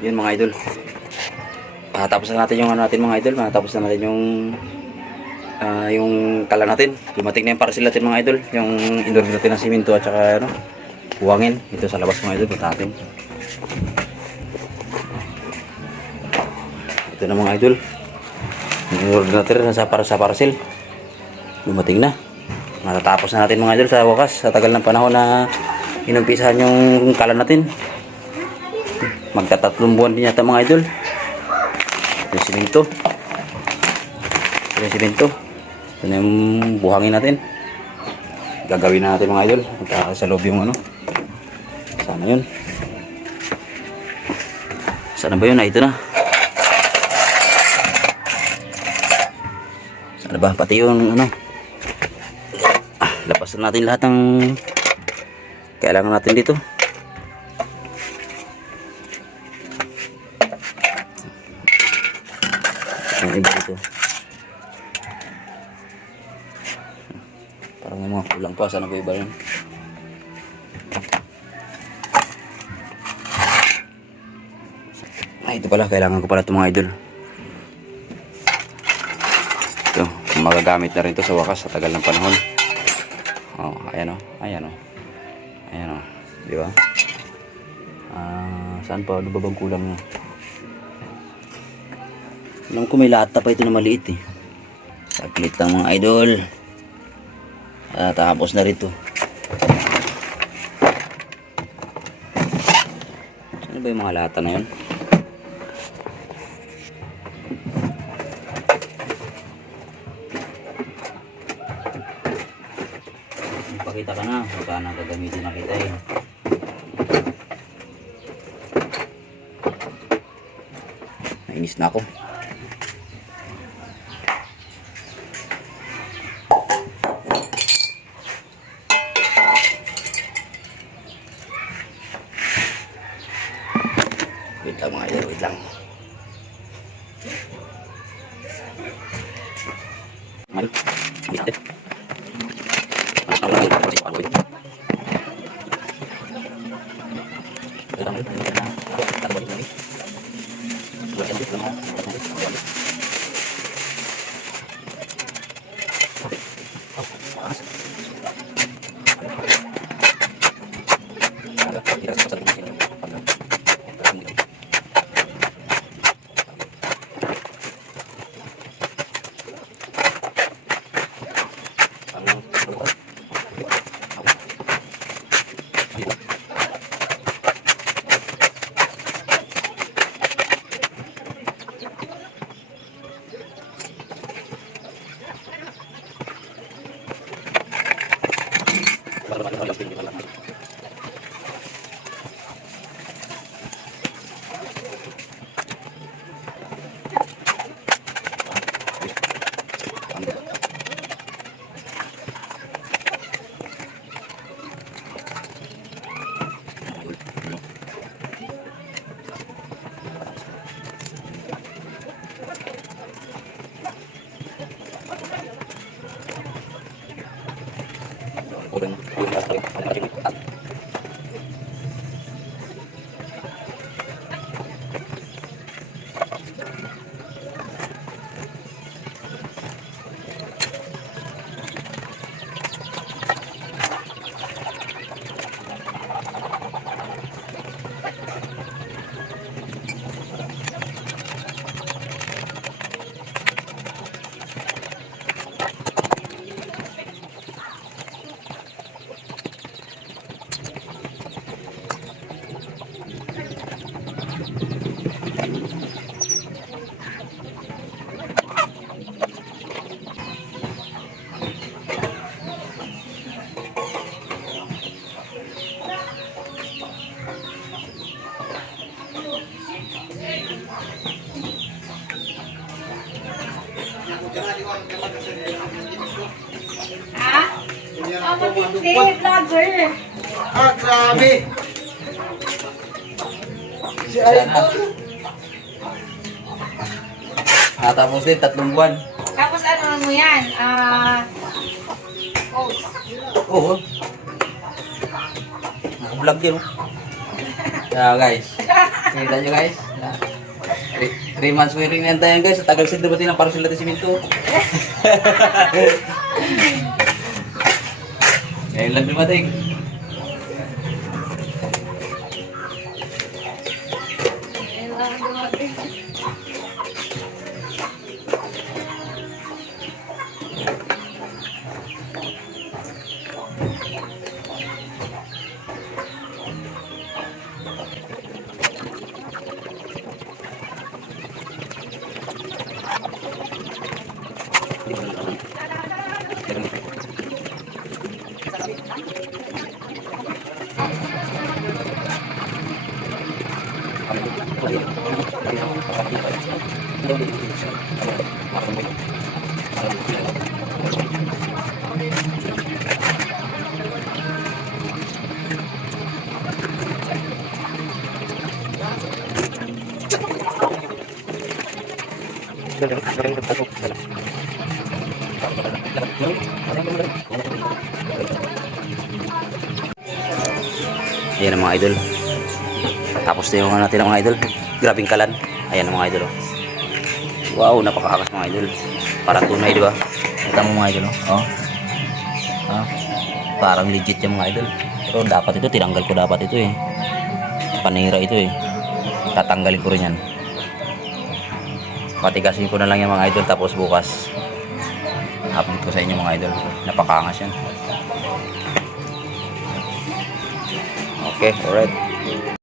Yun mga idol. Tapos na natin yung ano natin mga idol. Tapos na natin yung kala natin. Dumating na yung parcel natin mga idol. Yung indoor natin ng siminto at saka ano, buwangin. Ito sa labas mga idol. Punta natin. Ito na mga idol. Yung indoor natin para sa parcel. Dumating na. Matatapos na natin mga idol sa wakas. Sa tagal ng panahon na inumpisahan yung kala natin. Magtatatlong buwan din yata mga idol. Yung siminto. Yung siminto. Ito na yung buhangin natin. Gagawin na natin mga idol. Sa loob yung ano. Sana yun. Sana ba yun? Ito na. Sana ba? Pati yung ano. Lapasan natin lahat ng kailangan natin dito. Ang iba dito. Parang may mga kulang pa. Sana ba iba yun? Ito pala. Kailangan ko pala ito mga idol. Ito. Magagamit na rin ito sa wakas sa tagal ng panahon. Oh, ayan o. Ayan o. Ayan o. Di ba? Saan pa? Ano ba bang kulang niya? Alam ko may lata pa ito na maliit eh. Saglit lang mga idol. Tapos na rito. Ano ba yung mga lata na yun? Pakita ka na. Saan ang gagamitin na kita eh. Nainis na ako. Wait lang mga idol, wait lang. Mari, bitin. Ha? Oh, matindi, vlogger. Ah, grabe. Si Idol. Tapos din, 3 buwan. Tapos ano mo yan? Oo. Naka-vlog yan. Oh. Yeah, guys. Kita nyo guys. 3 months wearing na yan guys. Tagal sila dumating ng parcel natin siminto. Ngayon lang dumating. Ayan ang mga idol. Tapos na yung natin ang mga idol. Grabing kalan. Ayan ang mga idol. Oh. Wow, napakaakas mga idol. Parang tunay, di ba? Kita mo mga idol. Oh. Ah, parang legit yung mga idol. Pero dapat ito, tinanggal ko dapat ito eh. Panira ito eh. Tatanggalin ko rin yan. Patigasin ko na lang yung mga idol. Tapos bukas upload ko sa inyo mga idol. Napakaangas yan. Okay, alright.